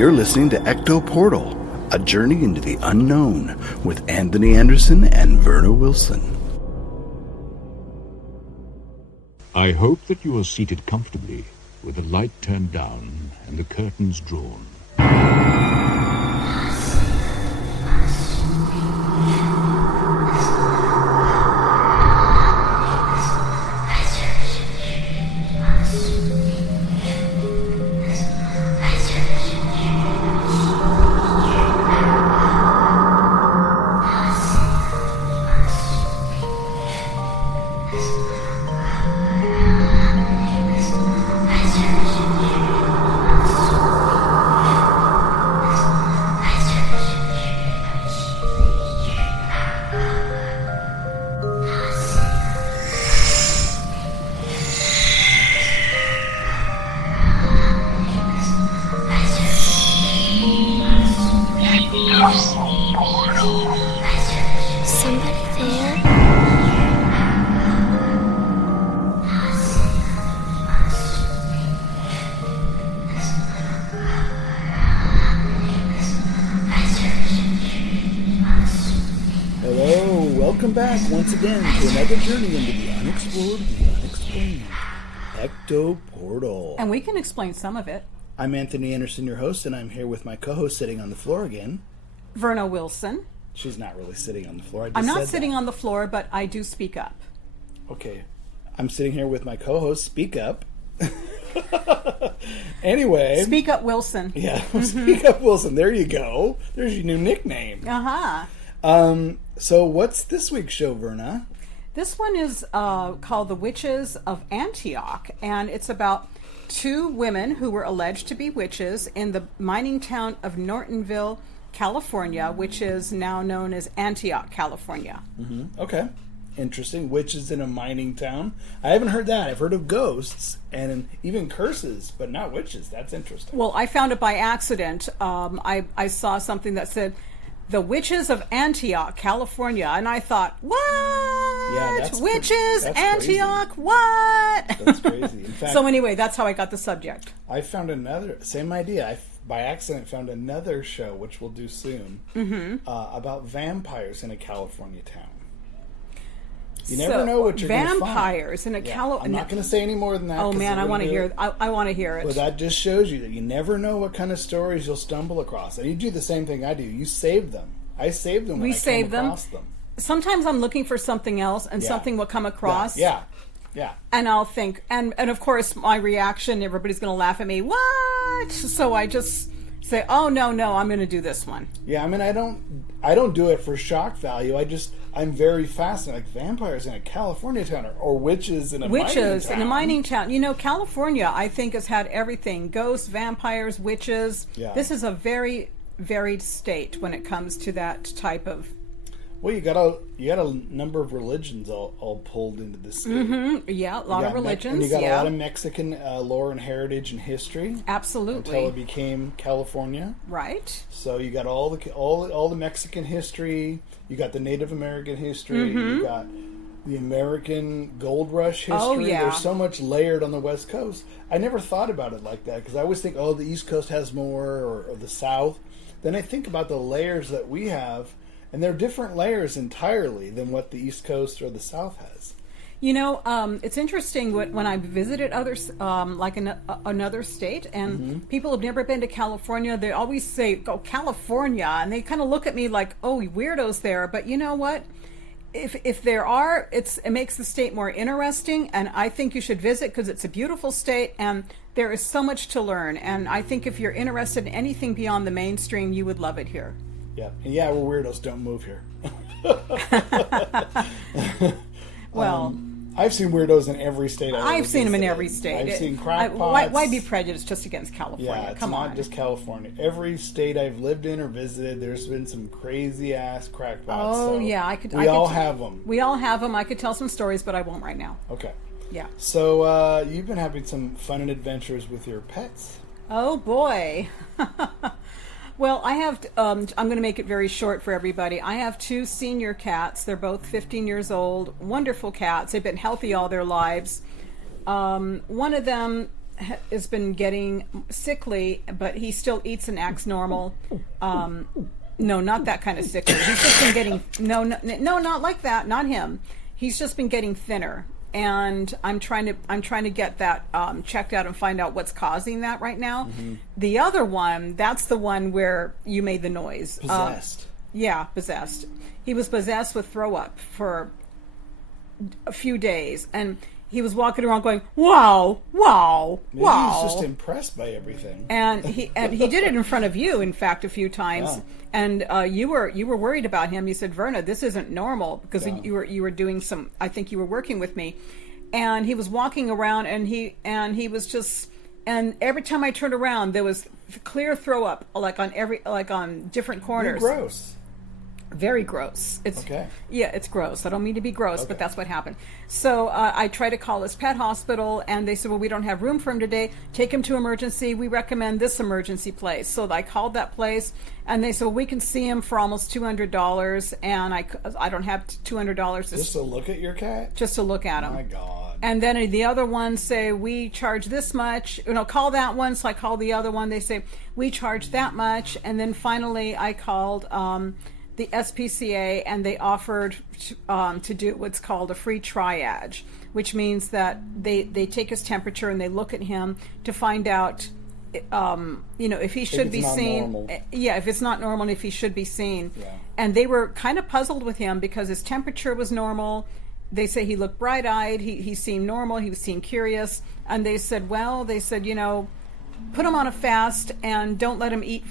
You're listening to Ecto Portal, a journey into the unknown with Anthony Anderson and Verna Wilson. I hope that you are seated comfortably, with the light turned down and the curtains drawn. Once again to another journey into the unexplored, the unexplained. Ecto Portal. And we can explain some of it. I'm Anthony Anderson, your host, and I'm here with my co-host sitting on the floor again. Verna Wilson. She's not really sitting on the floor. I'm not sitting on the floor, but I do speak up. Okay. I'm sitting here with my co-host. Speak up. Anyway. Speak up, Wilson. Yeah, Speak up, Wilson. There you go. There's your new nickname. Uh-huh. So what's this week's show, Verna? This one is called The Witches of Antioch, and it's about two women who were alleged to be witches in the mining town of Nortonville, California, which is now known as Antioch, California. Mm-hmm. Okay. Interesting. Witches in a mining town. I haven't heard that. I've heard of ghosts and even curses, but not witches. That's interesting. Well, I found it by accident. I saw something that said, The Witches of Antioch, California. And I thought, what? Yeah, Witches, Antioch, crazy. What? That's crazy. In fact, so anyway, that's how I got the subject. I found another, same idea. I, by accident, found another show, which we'll do soon, about vampires in a California town. You never know what you're going to find. Vampires in a California... I'm not going to say any more than that. Oh, man, I want to hear I want to hear it. Well, that just shows you that you never know what kind of stories you'll stumble across. And you do the same thing I do. You save them. I save them when I come across them. Sometimes I'm looking for something else, and something will come across. Yeah. And I'll think... And of course, my reaction, everybody's going to laugh at me. What? So I just say, oh, no, I'm going to do this one. Yeah, I mean, I don't do it for shock value. I'm very fascinated. Like vampires in a California town or witches in a mining town. Witches in a mining town. You know, California, I think, has had everything. Ghosts, vampires, witches. Yeah. This is a very varied state when it comes to that type of... Well, you got a number of religions all pulled into this state. Mm-hmm. Yeah, a lot of religions. And you got a lot of Mexican lore and heritage and history. Absolutely. Until it became California. Right. So you got all the Mexican history. You got the Native American history. You got the American gold rush history. Oh, yeah. There's so much layered on the West Coast. I never thought about it like that because I always think, the East Coast has more or the South. Then I think about the layers that we have. And they're different layers entirely than what the East Coast or the South has. You know, it's interesting when I visited others, like another state, and people have never been to California. They always say, "Oh, California," and they kind of look at me like, "Oh, weirdos there." But you know what? If there are, it makes the state more interesting, and I think you should visit because it's a beautiful state, and there is so much to learn. And I think if you're interested in anything beyond the mainstream, you would love it here. Yeah, and we're weirdos. Don't move here. Well, I've seen weirdos in every state. I've seen them in every state. I've seen crackpots. Why be prejudiced just against California? Yeah, it's not just California. Every state I've lived in or visited, there's been some crazy ass crackpots. Oh, yeah, We all have them. We all have them. I could tell some stories, but I won't right now. Okay. Yeah. So you've been having some fun and adventures with your pets. Oh boy. Well, I have, I'm going to make it very short for everybody. I have two senior cats. They're both 15 years old. Wonderful cats. They've been healthy all their lives. One of them has been getting sickly, but he still eats and acts normal. No, not that kind of sickly. He's just been getting no, not like that. Not him. He's just been getting thinner, and I'm trying to get that checked out and find out what's causing that right now. Mm-hmm. The other one, that's the one where you made the noise. Possessed. Yeah, possessed. He was possessed with throw up for a few days, and he was walking around going, "Wow, wow, Maybe wow!" he's just impressed by everything. And he did it in front of you, in fact, a few times. Yeah. And you were worried about him. You said, "Verna, this isn't normal," because Yeah. you were doing some. I think you were working with me, and he was walking around, and he was just. And every time I turned around, there was clear throw up, like on different corners. You're gross. Very gross. It's Okay. Yeah, it's gross. I don't mean to be gross, Okay. but that's what happened. So I tried to call his pet hospital, and they said, "Well, we don't have room for him today. Take him to emergency. We recommend this emergency place." So I called that place, and they said, "Well, we can see him for almost $200," and I don't have $200 Just to look at your cat? just to look at him. My God. And then the other ones say, "We charge this much." Call that one. So I called the other one. They say, "We charge that much." And then finally I called the SPCA, and they offered to do what's called a free triage, which means that they take his temperature and they look at him to find out, if he should it's be not seen. normal. Yeah, if it's not normal and if he should be seen. Yeah. And they were kind of puzzled with him because his temperature was normal. They say he looked bright-eyed. He seemed normal. He seemed curious. And they said, put him on a fast and don't let him eat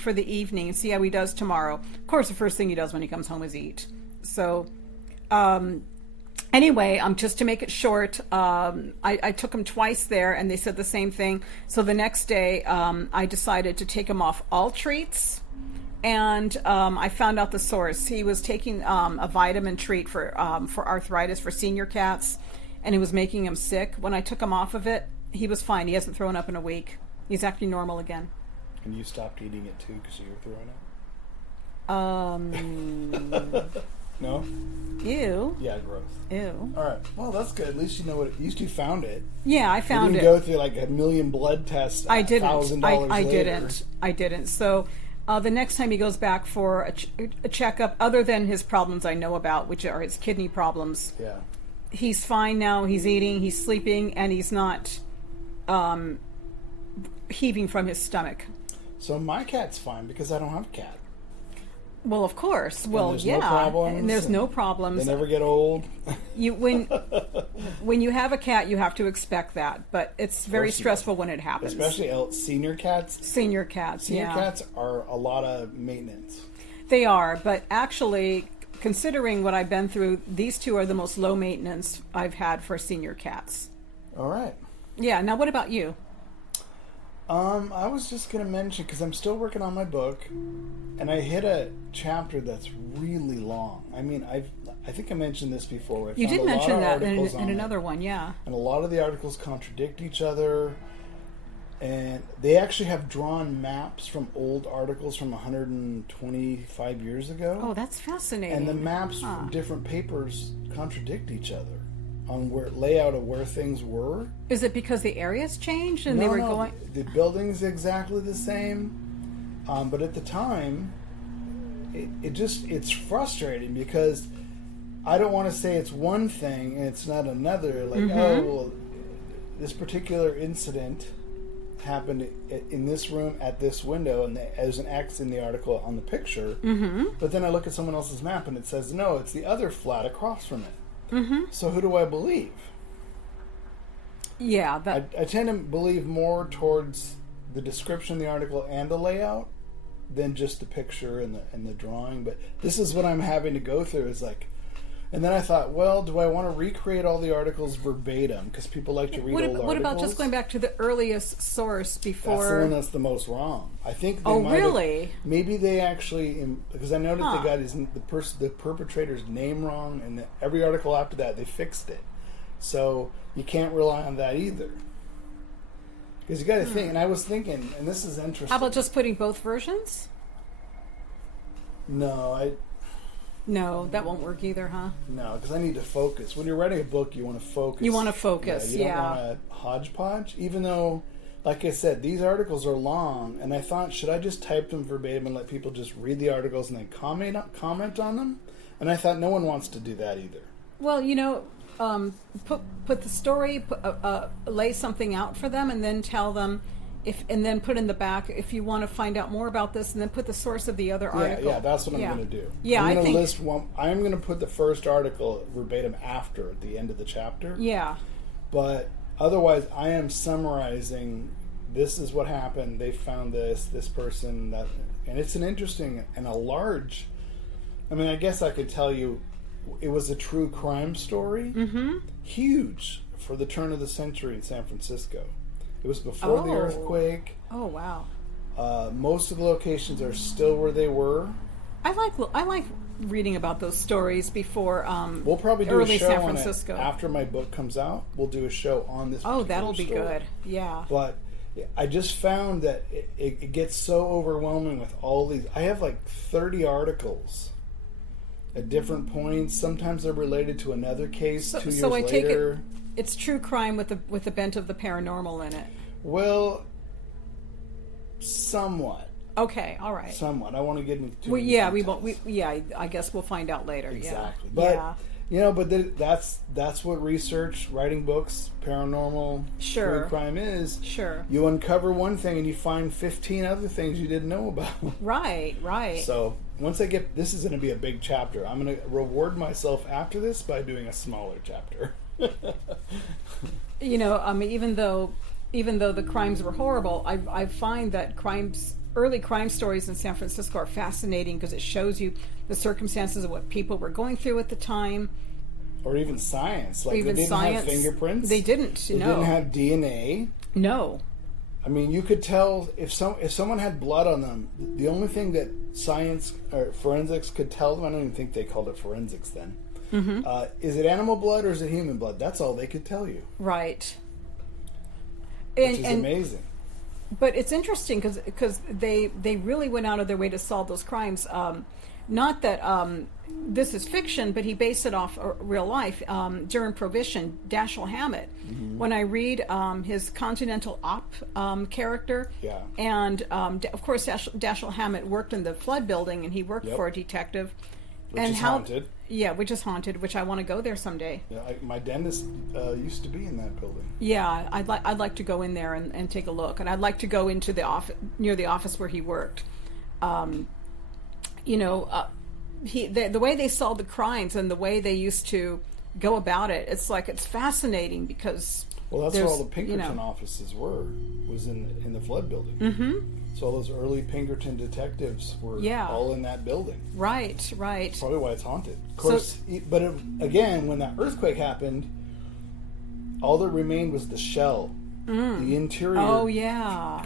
for the evening and see how he does tomorrow. Of course, the first thing he does when he comes home is eat. So anyway, just to make it short, I took him twice there, and they said the same thing. So the next day, I decided to take him off all treats, and I found out the source. He was taking a vitamin treat for arthritis for senior cats, and it was making him sick. When I took him off of it, he was fine. He hasn't thrown up in a week. He's acting normal again. And you stopped eating it too because you were throwing up? No? Ew. Yeah, gross. Ew. All right. Well, that's good. At least you know at least you found it. Yeah, I found you it. didn't go through like a million blood tests. I didn't. $1,000 I later. didn't. So the next time he goes back for a checkup, other than his problems I know about, which are his kidney problems, Yeah. he's fine now. He's eating, he's sleeping, and he's not heaving from his stomach. So my cat's fine because I don't have a cat. Well, of course. Well, there's yeah. no problems, and there's no problems. They never get old. When you have a cat, you have to expect that, but it's very stressful when it happens. Especially senior cats. Senior cats. Senior yeah. cats are a lot of maintenance. They are, but actually, considering what I've been through, these two are the most low maintenance I've had for senior cats. All right. Yeah. Now, what about you? I was just going to mention, because I'm still working on my book, and I hit a chapter that's really long. I mean, I think I mentioned this before. You did mention that in in another one, yeah. And a lot of the articles contradict each other. And they actually have drawn maps from old articles from 125 years ago. Oh, that's fascinating. And the maps from different papers contradict each other on where layout of where things were. Is it because the areas changed and they were going? The building's exactly the same, but at the time, it's frustrating because I don't want to say it's one thing and it's not another. Like, this particular incident happened in this room at this window, and there's an X in the article on the picture. But then I look at someone else's map and it says no, it's the other flat across from it. So who do I believe? Yeah, I tend to believe more towards the description of the article and the layout than just the picture and the drawing. But this is what I'm having to go through. Is like, and then I thought, well, do I want to recreate all the articles verbatim? Because people like to read old articles. What about just going back to the earliest source before? That's the one that's the most wrong. I think. They Really? Maybe they actually, because I noticed they got the perpetrator's name wrong, and every article after that they fixed it. So you can't rely on that either. Because you got to think, and I was thinking, and this is interesting. How about just putting both versions? No, No, that won't work either, huh? No, because I need to focus. When you're writing a book, you want to focus. You want to focus, You don't want to hodgepodge. Even though, like I said, these articles are long, and I thought, should I just type them verbatim and let people just read the articles and then comment on them? And I thought no one wants to do that either. Well, put the story, lay something out for them, and then tell them and then put in the back if you want to find out more about this, and then put the source of the other article. Yeah, that's what I'm going to do. Yeah, I'm I going to think list one. I'm going to put the first article verbatim after at the end of the chapter. Yeah. But otherwise, I am summarizing. This is what happened. They found this person, that, and it's an interesting and a large. I mean, I guess I could tell you, it was a true crime story. Mm-hmm. Huge for the turn of the century in San Francisco. It was before the earthquake. Oh wow! Most of the locations are still where they were. I like reading about those stories before. We'll probably do early a show San on Francisco. it after my book comes out. We'll do a show on this. Oh, that'll be story. good. Yeah. But I just found that it gets so overwhelming with all these. I have like 30 articles at different points. Sometimes they're related to another case 2 years later. Take it, it's true crime with the bent of the paranormal in it. Well, somewhat. Okay, all right. Somewhat. I want to get into too Well, many yeah, we details. won't. I guess we'll find out later. Exactly. Yeah. But that's what research, writing books, paranormal, true crime is. Sure. You uncover one thing and you find 15 other things you didn't know about. Right. So once I get, this is going to be a big chapter. I'm going to reward myself after this by doing a smaller chapter. Even though the crimes were horrible, I find that early crime stories in San Francisco are fascinating because it shows you the circumstances of what people were going through at the time. Or even science. Like even they didn't have fingerprints. They didn't. They didn't have DNA. No. I mean, you could tell if someone had blood on them. The only thing that science or forensics could tell them, I don't even think they called it forensics then. Mm-hmm. Is it animal blood or is it human blood? That's all they could tell you. Right. Which is amazing. But it's interesting because they really went out of their way to solve those crimes. Not that this is fiction, but he based it off real life. During Prohibition, Dashiell Hammett. Mm-hmm. When I read his Continental Op character, and of course Dashiell Hammett worked in the flood building, and he worked for a detective. Which is haunted. Yeah, which is haunted, which I want to go there someday. Yeah, my dentist used to be in that building. Yeah, I'd like to go in there and take a look, and I'd like to go into the office near the office where he worked. The way they solved the crimes and the way they used to go about it, it's fascinating because that's where all the Pinkerton offices was in the flood building. Mm-hmm. So all those early Pinkerton detectives were all in that building. Right. Probably why it's haunted. Of course, but again, when that earthquake happened, all that remained was the shell. The interior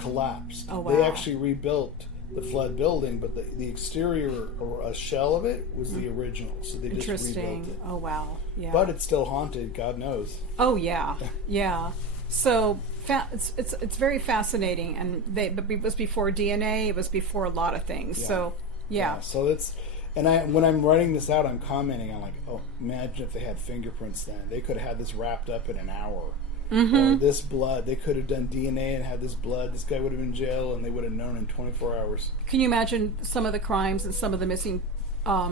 collapsed. Oh, wow. They actually rebuilt the flood building, but the exterior or a shell of it was the original. So they just rebuilt it. Oh, wow. Yeah. But it's still haunted, God knows. Oh, yeah. Yeah. So it's very fascinating, and it was before DNA. It was before a lot of things. Yeah. So So it's, and when I'm writing this out, I'm commenting on like, oh, imagine if they had fingerprints then. They could have had this wrapped up in an hour. Mm-hmm. Or this blood, they could have done DNA and had this blood. This guy would have been in jail, and they would have known in 24 hours. Can you imagine some of the crimes and some of the missing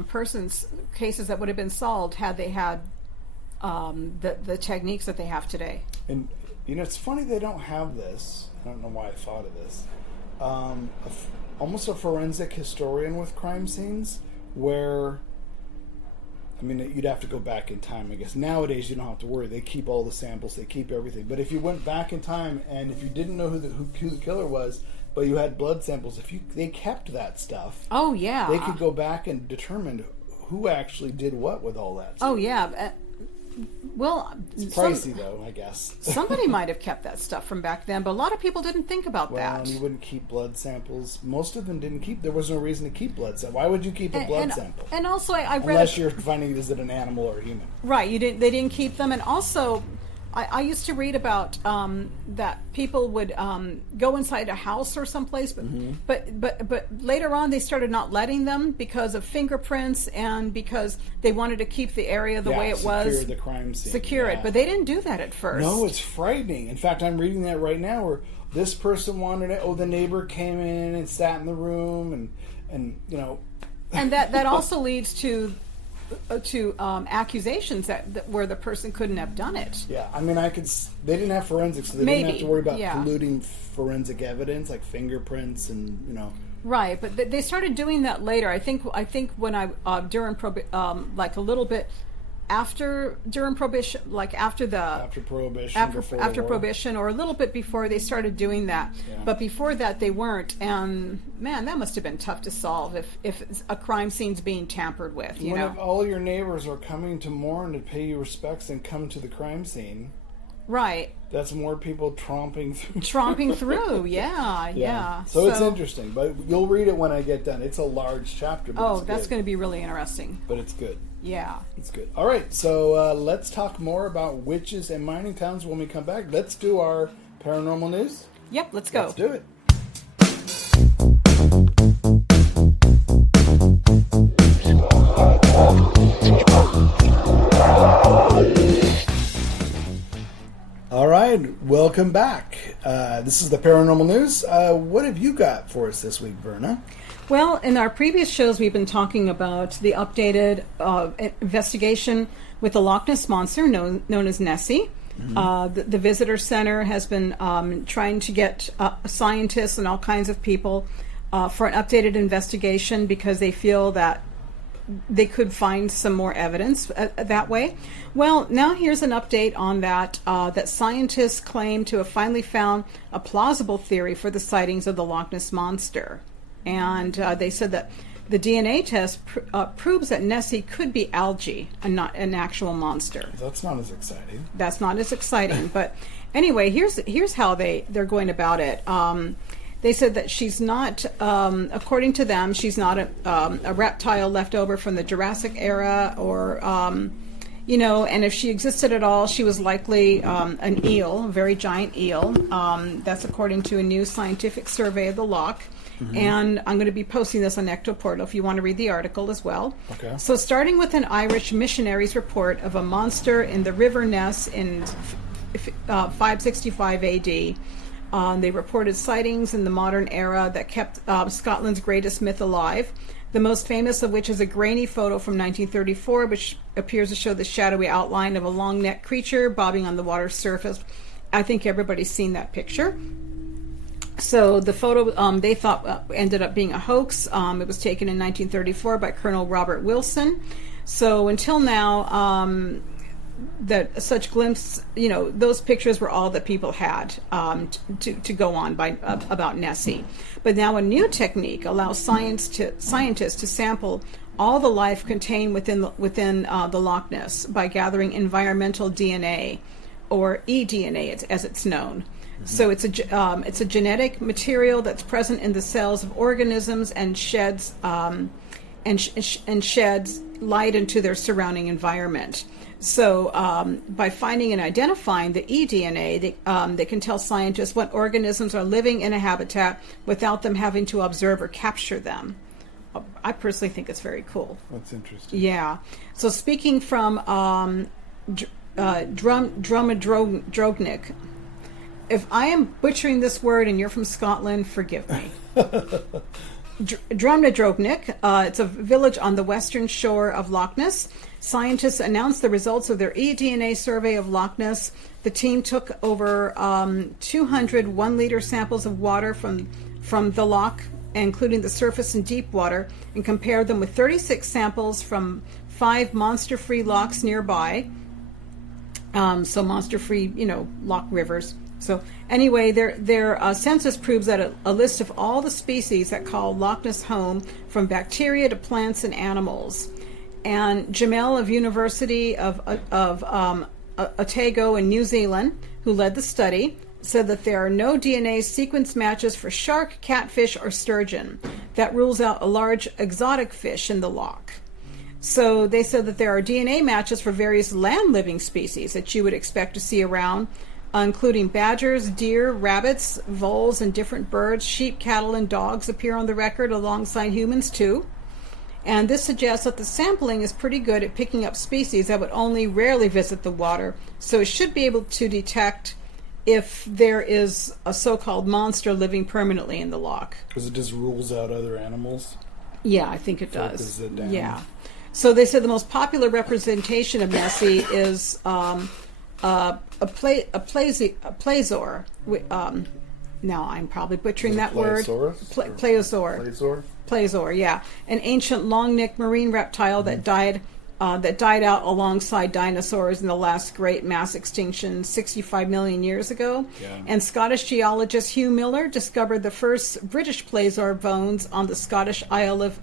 persons cases that would have been solved had they had the techniques that they have today? And it's funny they don't have this. I don't know why I thought of this. Almost a forensic historian with crime scenes, where, I mean, you'd have to go back in time, I guess. Nowadays, you don't have to worry. They keep all the samples. They keep everything. But if you went back in time, and if you didn't know who the killer was, but you had blood samples, they kept that stuff. Oh, yeah. They could go back and determine who actually did what with all that stuff. Oh, yeah. Well, it's pricey, though, I guess. Somebody might have kept that stuff from back then, but a lot of people didn't think about that. Well, you wouldn't keep blood samples. Most of them didn't keep. There was no reason to keep blood samples. Why would you keep a blood sample? And also, I read, unless you're finding is it an animal or a human. Right. They didn't keep them, and also, I used to read about that people would go inside a house or someplace, but later on they started not letting them because of fingerprints and because they wanted to keep the area the way it was. Secure the crime scene. Secure it, but they didn't do that at first. No, it's frightening. In fact, I'm reading that right now where this person wanted it. Oh, the neighbor came in and sat in the room, and you know. And that also leads to accusations that where the person couldn't have done it. Yeah, I mean, they didn't have forensics, so they didn't have to worry about polluting forensic evidence like fingerprints and, you know. Right, but they started doing that later. I think when I during like a little bit during prohibition, like after prohibition, or a little bit before, they started doing that. Yeah. But before that, they weren't. And man, that must have been tough to solve if a crime scene's being tampered with. You know, if all your neighbors are coming to mourn and pay you respects and come to the crime scene. Right. That's more people tromping through. Yeah. So it's interesting, but you'll read it when I get done. It's a large chapter. But that's going to be really interesting. But it's good. Yeah. It's good. All right, so let's talk more about witches and mining towns when we come back. Let's do our paranormal news. Yep, let's go. Let's do it. All right, welcome back. This is the paranormal news. What have you got for us this week, Verna? Well, in our previous shows, we've been talking about the updated investigation with the Loch Ness Monster, known as Nessie. Mm-hmm. The Visitor Center has been trying to get scientists and all kinds of people for an updated investigation because they feel that they could find some more evidence that way. Well, now here's an update on that, that scientists claim to have finally found a plausible theory for the sightings of the Loch Ness Monster. And they said that the DNA test proves that Nessie could be algae and not an actual monster. That's not as exciting. That's not as exciting. But anyway, here's how they're going about it. They said that she's not, according to them, she's not a reptile left over from the Jurassic era, or and if she existed at all, she was likely an eel, a very giant eel. That's according to a new scientific survey of the loch. Mm-hmm. And I'm going to be posting this on Ecto portal if you want to read the article as well. Okay. So starting with an Irish missionary's report of a monster in the River Ness in 565 AD, they reported sightings in the modern era that kept Scotland's greatest myth alive, the most famous of which is a grainy photo from 1934, which appears to show the shadowy outline of a long-necked creature bobbing on the water's surface. I think everybody's seen that picture. So the photo, they thought, ended up being a hoax. It was taken in 1934 by Colonel Robert Wilson. So until now, that such glimpses, those pictures were all that people had to go on by about Nessie. But now a new technique allows scientists to sample all the life contained within the Loch Ness by gathering environmental DNA, or eDNA as it's known. So it's a genetic material that's present in the cells of organisms and sheds sheds light into their surrounding environment. So by finding and identifying the eDNA, they can tell scientists what organisms are living in a habitat without them having to observe or capture them. I personally think it's very cool. That's interesting. Yeah. So speaking from Drummadrognick, if I am butchering this word and you're from Scotland, forgive me. Drummadrognick, it's a village on the western shore of Loch Ness. Scientists announced the results of their eDNA survey of Loch Ness. The team took over 200 1-liter samples of water from the loch, including the surface and deep water, and compared them with 36 samples from 5 monster-free lochs nearby. So monster-free, loch rivers. So anyway, their census proves that a list of all the species that call Loch Ness home, from bacteria to plants and animals. And Jamel of University of Otago in New Zealand, who led the study, said that there are no DNA sequence matches for shark, catfish, or sturgeon. That rules out a large exotic fish in the loch. So they said that there are DNA matches for various land-living species that you would expect to see around, including badgers, deer, rabbits, voles, and different birds. Sheep, cattle, and dogs appear on the record alongside humans too. And this suggests that the sampling is pretty good at picking up species that would only rarely visit the water, so it should be able to detect if there is a so-called monster living permanently in the loch. Because it just rules out other animals? Yeah, I think it does. Focuses it down. Yeah. So they said the most popular representation of Nessie is a plazor. Now I'm probably butchering that word. Plazor. Plazor, yeah, an ancient long-necked marine reptile that died out alongside dinosaurs in the last great mass extinction 65 million years ago. Yeah. And Scottish geologist Hugh Miller discovered the first British plazor bones on the Scottish Isle of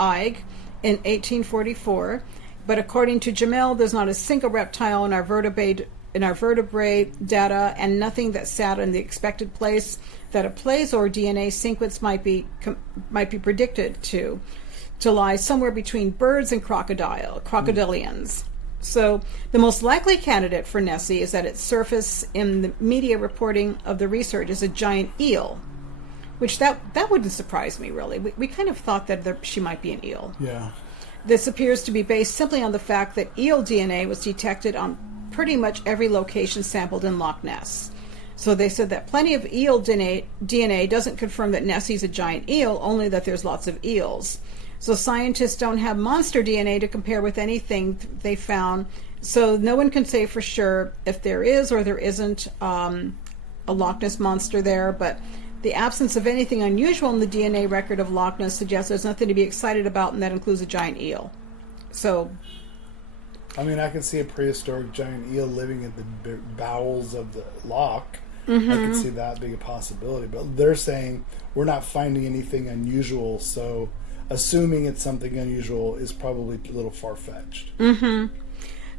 Eigg in 1844. But according to Jamel, there's not a single reptile in our vertebrate data, and nothing that sat in the expected place that a plazor DNA sequence might be predicted to lie somewhere between birds and crocodilians. So the most likely candidate for Nessie is that its surface in the media reporting of the research is a giant eel, which that wouldn't surprise me, really. We kind of thought that she might be an eel. Yeah. This appears to be based simply on the fact that eel DNA was detected on pretty much every location sampled in Loch Ness. So they said that plenty of eel DNA doesn't confirm that Nessie's a giant eel, only that there's lots of eels. So scientists don't have monster DNA to compare with anything they found, so no one can say for sure if there is or there isn't a Loch Ness monster there, but the absence of anything unusual in the DNA record of Loch Ness suggests there's nothing to be excited about, and that includes a giant eel. So, I mean, I could see a prehistoric giant eel living in the bowels of the loch. Mm-hmm. I could see that being a possibility. But they're saying we're not finding anything unusual, so assuming it's something unusual is probably a little far-fetched. Mm-hmm.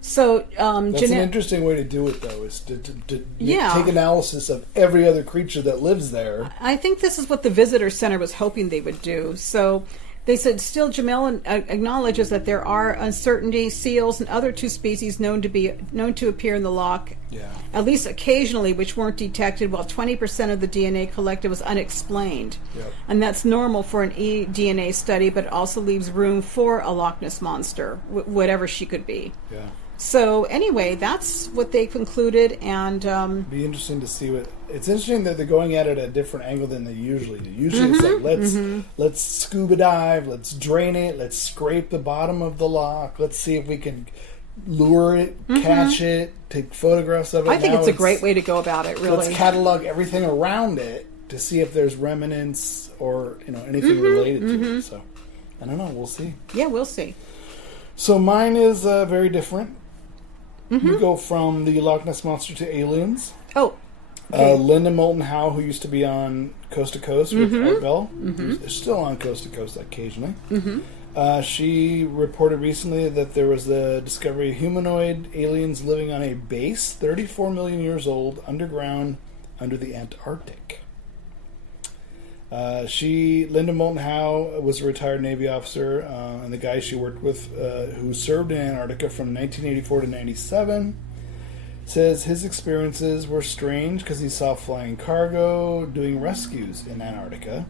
So, that's an interesting way to do it, though, is to yeah. take analysis of every other creature that lives there. I think this is what the visitor center was hoping they would do. So they said still Jamel acknowledges that there are uncertainty, seals and other two species known to appear in the loch, Yeah. at least occasionally, which weren't detected, while 20% of the DNA collected was unexplained. Yep. And that's normal for an eDNA study, but it also leaves room for a Loch Ness monster, whatever she could be. Yeah. So anyway, that's what they concluded, and Be interesting to see what. It's interesting that they're going at it at a different angle than they usually do. Usually, it's like let's scuba dive, let's drain it, let's scrape the bottom of the loch, let's see if we can lure it, catch it, take photographs of it. I think it's a great way to go about it. Really, let's catalog everything around it to see if there's remnants or anything related to it. So I don't know. We'll see. Yeah, we'll see. So mine is very different. We go from the Loch Ness Monster to aliens. Oh. Okay. Linda Moulton Howe, who used to be on Coast to Coast with Art Bell, is still on Coast to Coast occasionally. She reported recently that there was the discovery of humanoid aliens living on a base 34 million years old underground under the Antarctic. Linda Moulton Howe was a retired Navy officer, and the guy she worked with, who served in Antarctica from 1984 to 97, says his experiences were strange because he saw flying cargo doing rescues in Antarctica,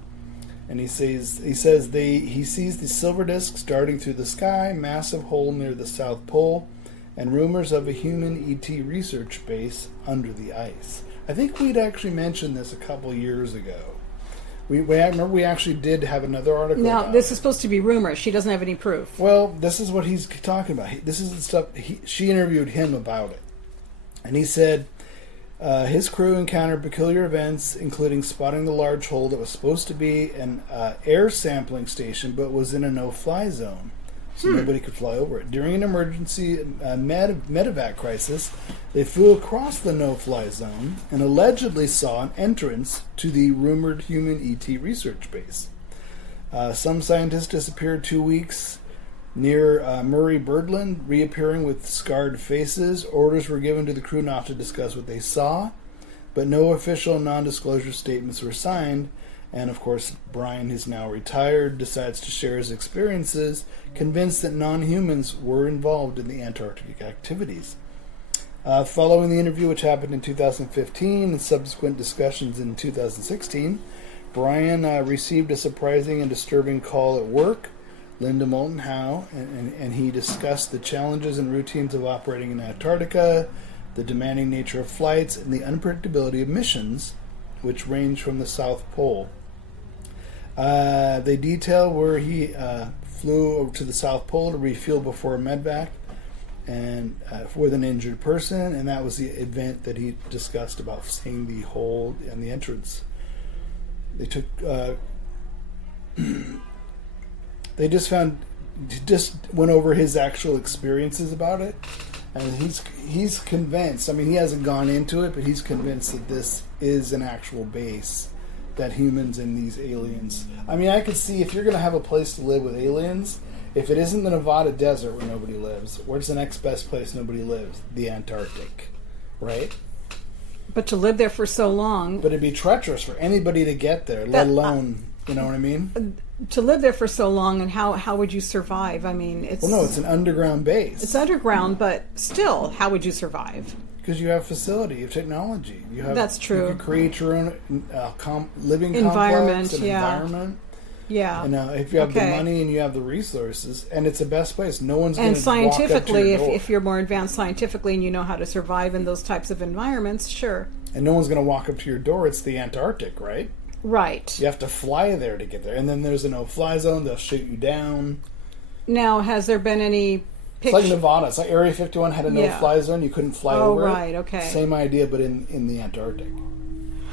and he sees the silver discs darting through the sky, massive hole near the South Pole, and rumors of a human ET research base under the ice. I think we'd actually mentioned this a couple years ago. I remember we actually did have another article. Now, this is supposed to be rumors. She doesn't have any proof. Well, this is what he's talking about. This is the stuff she interviewed him about it, and he said his crew encountered peculiar events, including spotting the large hole that was supposed to be an air sampling station, but was in a no-fly zone, so nobody could fly over it. During an emergency medevac crisis, they flew across the no-fly zone and allegedly saw an entrance to the rumored human ET research base. Some scientists disappeared 2 weeks near Murray Birdland, reappearing with scarred faces. Orders were given to the crew not to discuss what they saw, but no official non-disclosure statements were signed, And of course, Brian, who's now retired, decides to share his experiences, convinced that non-humans were involved in the Antarctic activities. Following the interview, which happened in 2015, and subsequent discussions in 2016, Brian received a surprising and disturbing call at work. Linda Moulton Howe, and he discussed the challenges and routines of operating in Antarctica, the demanding nature of flights, and the unpredictability of missions, which range from the South Pole. They detail where he flew over to the South Pole to refuel before a medvac and with an injured person, and that was the event that he discussed about seeing the hole and the entrance. They took. They just went over his actual experiences about it, and he's convinced. I mean, he hasn't gone into it, but he's convinced that this is an actual base, that humans and these aliens. I mean, I could see if you're going to have a place to live with aliens, if it isn't the Nevada desert where nobody lives, where's the next best place nobody lives? The Antarctic, right? But to live there for so long. But it'd be treacherous for anybody to get there, let alone, you know what I mean? To live there for so long, and how would you survive? I mean, it's... Well, no, it's an underground base. It's underground, but still, how would you survive? Because you have facility, you have technology. That's true. You can create your own living environment, complex and environment. Yeah. And if you have the money and you have the resources, and it's the best place, no one's going to walk up to your door. And scientifically, if you're more advanced scientifically and you know how to survive in those types of environments, sure. And no one's going to walk up to your door. It's the Antarctic, right? Right. You have to fly there to get there. And then there's a no-fly zone. They'll shoot you down. Now, has there been any... It's like Nevada. It's like Area 51 had a no-fly zone. You couldn't fly over it. Oh, right, okay. Same idea, but in the Antarctic.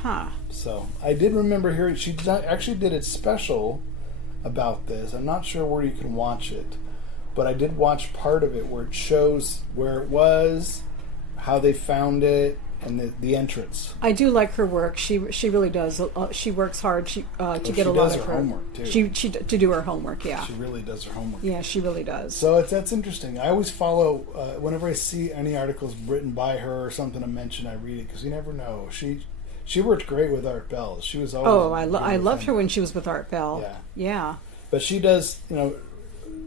Huh. So, I did remember hearing... She actually did it special about this. I'm not sure where you can watch it. But I did watch part of it where it shows where it was, how they found it, and the entrance. I do like her work. She really does. She works hard. To get a lot of her homework too. She to do her homework. Yeah. She really does her homework. Yeah, she really does. So that's interesting. I always follow whenever I see any articles written by her or something to mention. I read it because you never know. She worked great with Art Bell. She was always. Oh, I loved her when she was with Art Bell. Yeah. Yeah. But she does.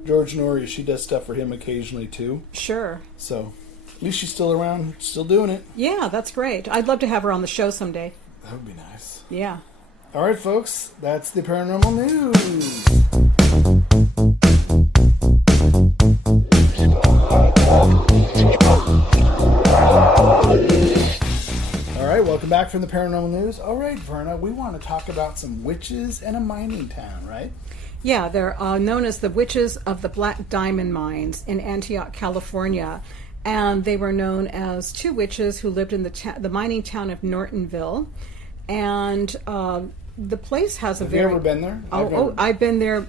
George Norrie. She does stuff for him occasionally too. Sure. So. At least she's still around, still doing it. Yeah, that's great. I'd love to have her on the show someday. That would be nice. Yeah. All right, folks, that's the paranormal news. All right, welcome back from the paranormal news. All right, Verna, we want to talk about some witches and a mining town, right? Yeah, they're known as the Witches of the Black Diamond Mines in Antioch, California. And they were known as two witches who lived in the mining town of Nortonville. And the place has Have you ever been there? I've been there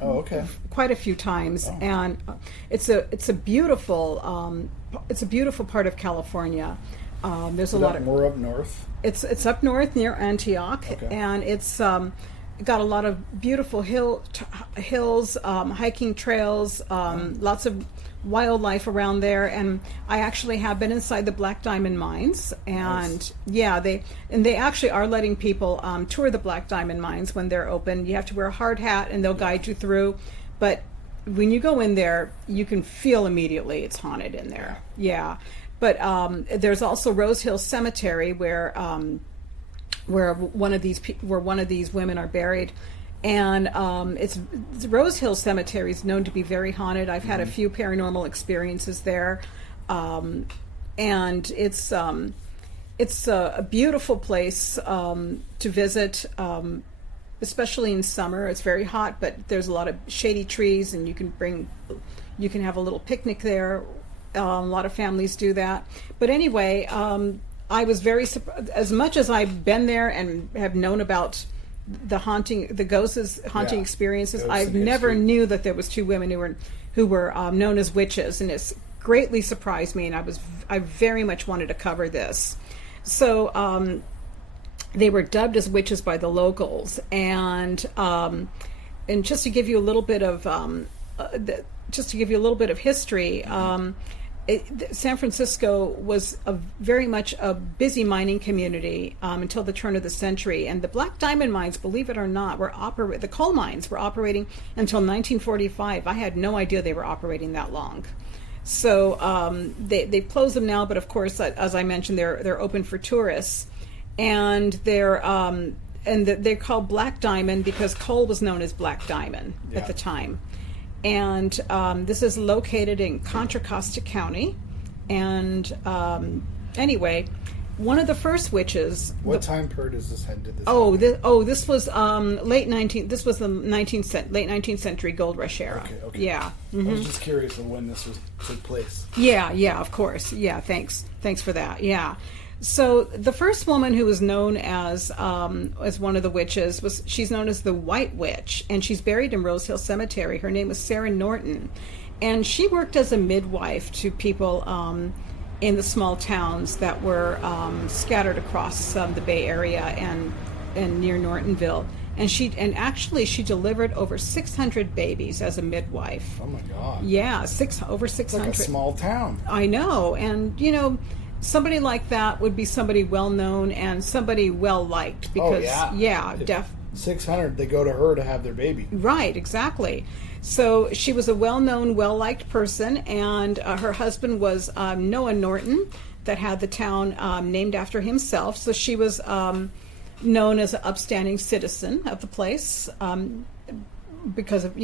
quite a few times. Oh. And it's a beautiful part of California. There's a lot of more up north. It's up north near Antioch, and it's got a lot of beautiful hills, hiking trails, lots of wildlife around there. And I actually have been inside the Black Diamond Mines, and nice. They actually are letting people tour the Black Diamond Mines when they're open. You have to wear a hard hat, and they'll guide you through. But when you go in there, you can feel immediately it's haunted in there. Yeah. But there's also Rose Hill Cemetery where one of these women are buried, and it's Rose Hill Cemetery is known to be very haunted. I've had a few paranormal experiences there, and it's a beautiful place to visit, especially in summer. It's very hot, but there's a lot of shady trees, and you can have a little picnic there. A lot of families do that. But anyway, I was very surprised. As much as I've been there and have known about the ghosts haunting experiences, I never knew that there was two women who were known as witches, and it's greatly surprised me. And I very much wanted to cover this. So they were dubbed as witches by the locals, and just to give you a little bit of history. San Francisco was very much a busy mining community until the turn of the century, and the black diamond mines, believe it or not, the coal mines were operating until 1945. I had no idea they were operating that long. So they've closed them now, but of course, as I mentioned, they're open for tourists, and they're called black diamond because coal was known as black diamond at the time. And this is located in Contra Costa County. And anyway, one of the first witches. What time period is this head? This was late 19th. This was the late 19th century gold rush era. Okay. Yeah. I was just curious of when this took place. Yeah, of course. Yeah, thanks for that. Yeah. So the first woman who was known as one of the witches she's known as the White Witch, and she's buried in Rose Hill Cemetery. Her name was Sarah Norton, and she worked as a midwife to people in the small towns that were scattered across the Bay Area and near Nortonville. And actually she delivered over 600 babies as a midwife. Oh my God! Yeah, over 600. It's like a small town. I know, and somebody like that would be somebody well known and somebody well liked because 600, they go to her to have their baby. Right, exactly. So she was a well-known, well-liked person, and her husband was Noah Norton, that had the town named after himself. So she was known as an upstanding citizen of the place because of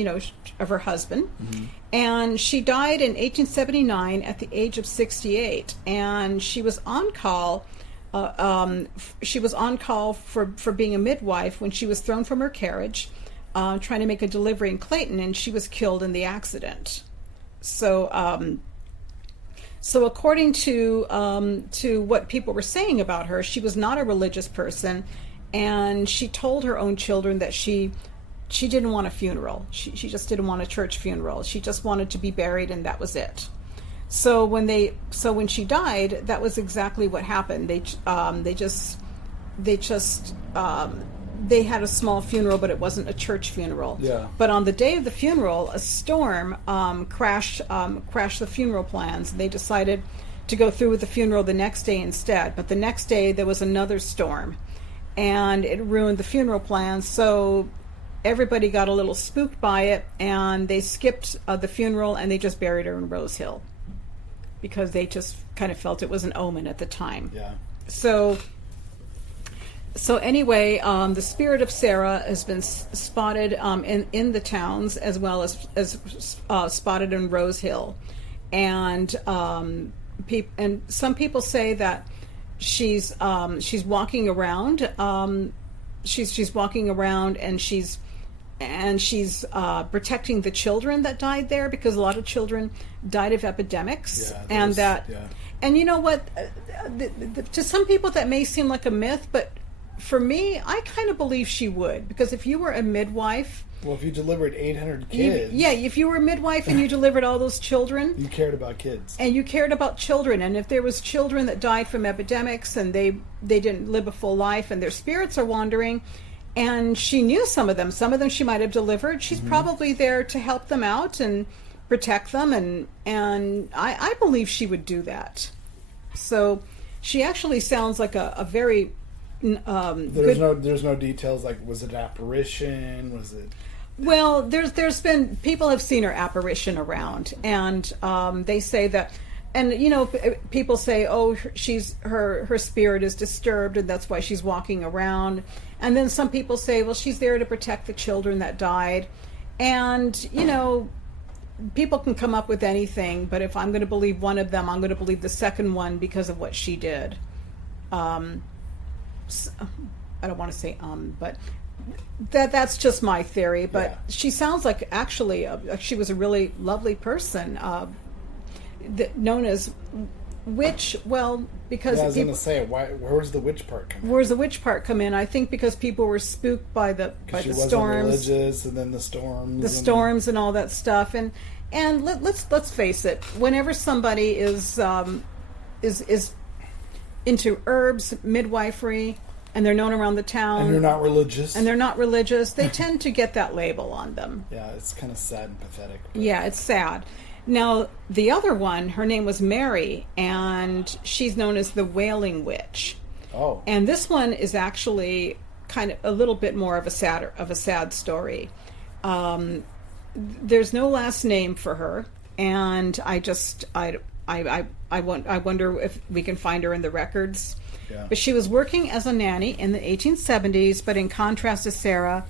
her husband. Mm-hmm. And she died in 1879 at the age of 68, and she was on call. She was on call for being a midwife when she was thrown from her carriage, trying to make a delivery in Clayton, and she was killed in the accident. So, according to what people were saying about her, she was not a religious person, and she told her own children that she didn't want a funeral. She just didn't want a church funeral. She just wanted to be buried, and that was it. So when she died, that was exactly what happened. They had a small funeral, but it wasn't a church funeral. Yeah. But on the day of the funeral, a storm crashed the funeral plans. They decided to go through with the funeral the next day instead. But the next day there was another storm, and it ruined the funeral plans. So everybody got a little spooked by it, and they skipped the funeral, and they just buried her in Rose Hill because they just kind of felt it was an omen at the time. Yeah. So anyway, the spirit of Sarah has been spotted in the towns as well as spotted in Rose Hill, and some people say that she's walking around. She's walking around, and she's protecting the children that died there, because a lot of children died of epidemics. And you know what? To some people that may seem like a myth, but for me, I kind of believe she would, because if you were a midwife, well, if you delivered 800 kids, if you were a midwife and you delivered all those children, you cared about kids, and you cared about children, and if there was children that died from epidemics and they didn't live a full life and their spirits are wandering, and she knew some of them she might have delivered, she's probably there to help them out and protect them, and I believe she would do that. So she actually sounds like a very there's no details, like was it apparition, was it? Well, there's been people have seen her apparition around, and they say that, and people say, oh, her spirit is disturbed, and that's why she's walking around. And then some people say, well, she's there to protect the children that died. And people can come up with anything, but if I'm going to believe one of them, I'm going to believe the second one because of what she did. I don't want to say but that's just my theory. But she sounds like actually she was a really lovely person, known as witch. Well, because I was going to say, where's the witch part come in? Where's the witch part come in? I think because people were spooked by the she storms, wasn't religious, and then the storms, and all that stuff. And let's face it, whenever somebody is into herbs, midwifery, and they're known around the town, and they're not religious, they tend to get that label on them. Yeah, it's kind of sad and pathetic. Yeah, it's sad. Now, the other one, her name was Mary, and she's known as the Wailing Witch. Oh. And this one is actually kind of a little bit more of a sad story. There's no last name for her, and I wonder if we can find her in the records. Yeah. But she was working as a nanny in the 1870s, but in contrast to Sarah,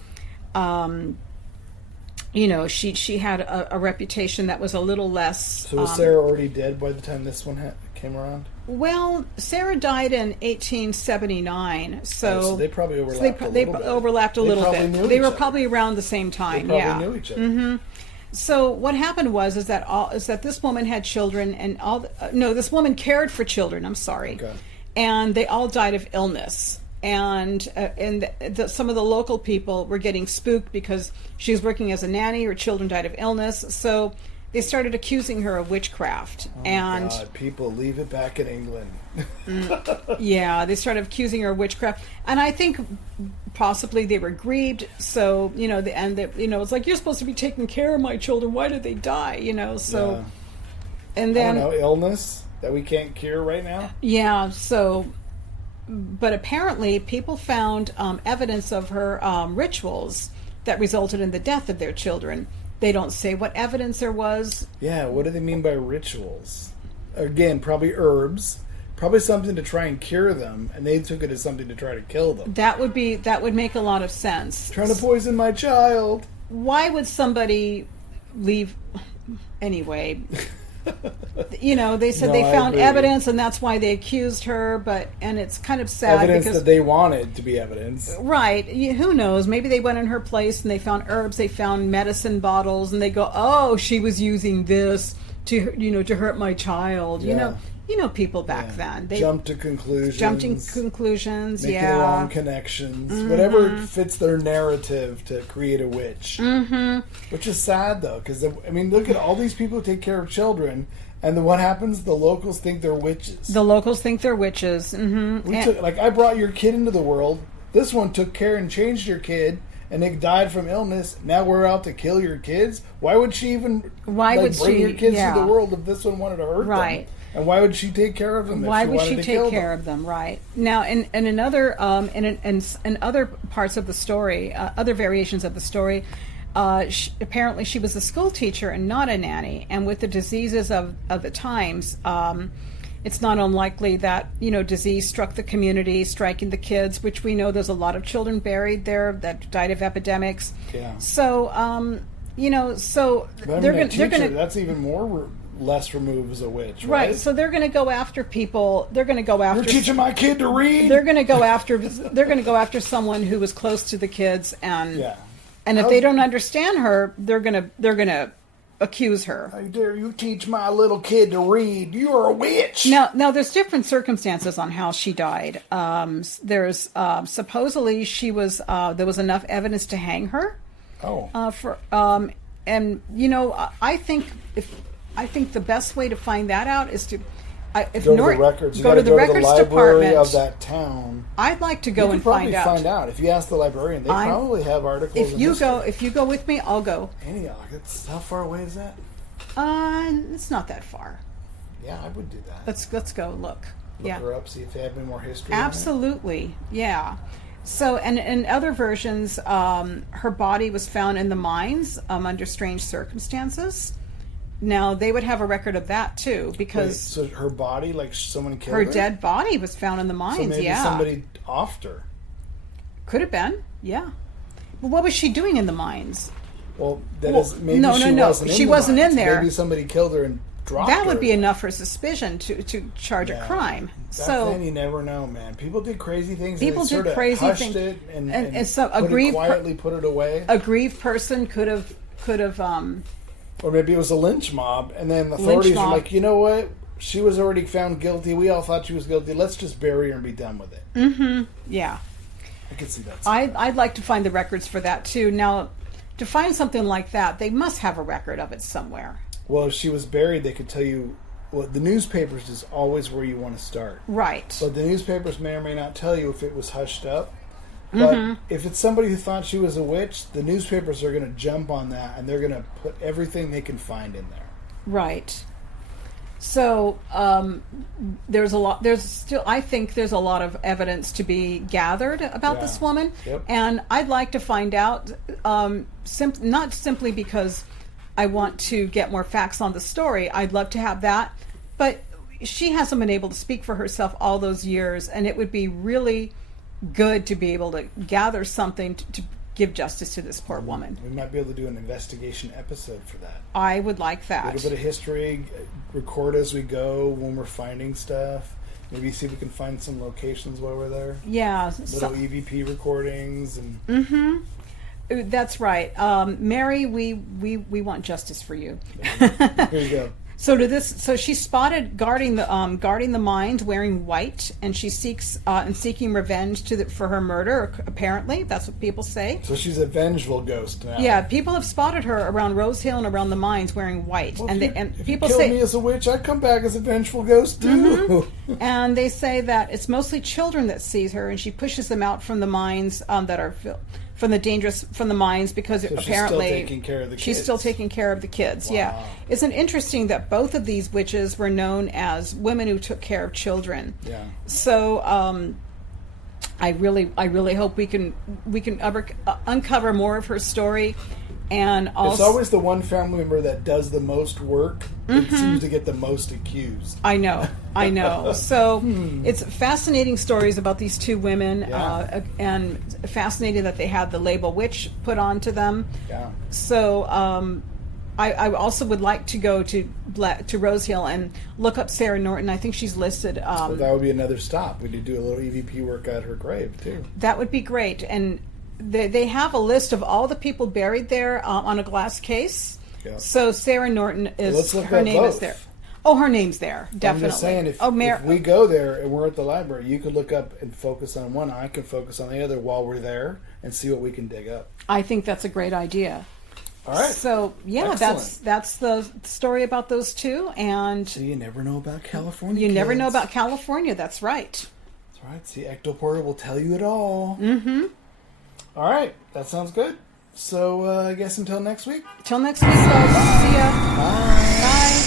she had a reputation that was a little less. So was Sarah already dead by the time this one came around? Well, Sarah died in 1879, so they probably overlapped a little bit. Overlapped a little bit. They were other. probably around the same time. They probably knew each other. Mm-hmm. So what happened was that this woman had children, and this woman cared for children. I'm sorry, Okay. and they all died of illness. And some of the local people were getting spooked because she was working as a nanny. Her children died of illness, so they started accusing her of witchcraft. Oh, and God, people, leave it back in England. yeah, they started accusing her of witchcraft, and I think possibly they were grieved. So it's like, you're supposed to be taking care of my children. Why did they die? So, Yeah. and then I don't know, illness that we can't cure right now. yeah, so. But apparently, people found evidence of her rituals that resulted in the death of their children. They don't say what evidence there was. Yeah, what do they mean by rituals? Again, probably herbs, probably something to try and cure them, and they took it as something to try to kill them. That would make a lot of sense. Trying to poison my child. Why would somebody leave anyway? They said they found evidence, and that's why they accused her. And it's kind of sad Evidence because that they wanted to be evidence. right. Who knows? Maybe they went in her place and they found herbs, they found medicine bottles, and they go, "Oh, she was using this to hurt my child." Yeah. People back then, they jumped to conclusions. Making yeah. the wrong connections. Whatever fits their narrative to create a witch. Mm-hmm. Which is sad, though, because, look at all these people who take care of children, and then what happens? The locals think they're witches. Mm-hmm. I brought your kid into the world. This one took care and changed your kid, and it died from illness. Now we're out to kill your kids? Why would she even bring your kids to the world if this one wanted to hurt them? And why would she take care of them? Why would she take care of them? Right now, in another in other parts of the story, other variations of the story, apparently she was a school teacher and not a nanny. And with the diseases of the times, it's not unlikely that disease struck the community, striking the kids, which we know there's a lot of children buried there that died of epidemics. Yeah. So they're going to. That's even more. Less removed as a witch, right? So they're going to go after people. They're going to go after. You're teaching my kid to read. They're going to go after. They're going to go after someone who was close to the kids, and if they don't understand her, they're going to accuse her. How dare you teach my little kid to read? You're a witch. Now there's different circumstances on how she died. There's supposedly she was there was enough evidence to hang her. Oh. I think the best way to find that out is to go to the records. Go to the records library department of that town. I'd like to go and find out. Find out if you ask the librarian. They probably have articles. If you go with me, I'll go. Antioch. How far away is that? It's not that far. Yeah, I would do that. Let's go look. Look her up. See if they have any more history. Absolutely. Yeah. So, and in other versions, her body was found in the mines under strange circumstances. Now, they would have a record of that, too, because... so her body, like someone killed her? Her dead body was found in the mines, so maybe somebody offed her. Could have been, yeah. But what was she doing in the mines? Well, she wasn't in there. Maybe somebody killed her and dropped her. That would be enough for suspicion to charge a crime. Back then, you never know, man. People did crazy things. People did crazy things. It and so quietly put it away. A grieved person could have... Or maybe it was a lynch mob, and then the authorities were like, you know what? She was already found guilty. We all thought she was guilty. Let's just bury her and be done with it. Mm-hmm. Yeah. I could see that. I'd like to find the records for that, too. Now, to find something like that, they must have a record of it somewhere. Well, if she was buried, they could tell you... Well, the newspapers is always where you want to start. Right. But the newspapers may or may not tell you if it was hushed up. But if it's somebody who thought she was a witch, the newspapers are going to jump on that, and they're going to put everything they can find in there. Right. So there's a lot. I think there's a lot of evidence to be gathered about this woman, and I'd like to find out. Not simply because I want to get more facts on the story. I'd love to have that, but she hasn't been able to speak for herself all those years, and it would be really good to be able to gather something to give justice to this poor woman. We might be able to do an investigation episode for that. I would like that. A little bit of history, record as we go when we're finding stuff. Maybe see if we can find some locations while we're there. Yeah. Little EVP recordings and. Mm-hmm. That's right. Mary, we want justice for you. Here you go. So she's spotted guarding the mines wearing white, and she seeking revenge for her murder. Apparently, that's what people say. So she's a vengeful ghost now. Yeah, people have spotted her around Rose Hill and around the mines wearing white, well, if people say me as a witch, I'd come back as a vengeful ghost too. Mm-hmm. And they say that it's mostly children that sees her, and she pushes them out from the mines that are from the mines because so apparently she's still taking care of the kids. She's still taking care of the kids. Wow. Yeah, isn't it interesting that both of these witches were known as women who took care of children? Yeah. So I really hope we can uncover more of her story. And also, it's always the one family member that does the most work that seems to get the most accused. I know. So it's fascinating stories about these two women, and fascinating that they had the label witch put onto them. Yeah. So I also would like to go to Rose Hill and look up Sarah Norton. I think she's listed. So that would be another stop. We could do a little EVP work at her grave too. That would be great. And they have a list of all the people buried there on a glass case. Yeah. So Sarah Norton is her name is there. Oh, her name's there. Definitely. I'm just saying, if we go there and we're at the library, you could look up and focus on one. I can focus on the other while we're there and see what we can dig up. I think that's a great idea. All right. So yeah, excellent. that's the story about those two. And so you never know about California. You kids. never know about California. That's right. That's right. See, Ecto Porter will tell you it all. Mm-hmm. All right, that sounds good. So I guess until next week. Till next week, folks. See ya. Bye. Bye.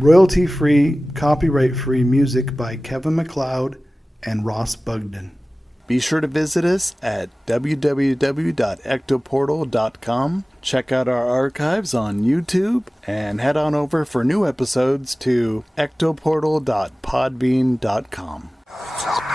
Royalty-free, copyright-free music by Kevin MacLeod and Ross Bugden. Be sure to visit us at www.ectoportal.com. Check out our archives on YouTube and head on over for new episodes to ectoportal.podbean.com.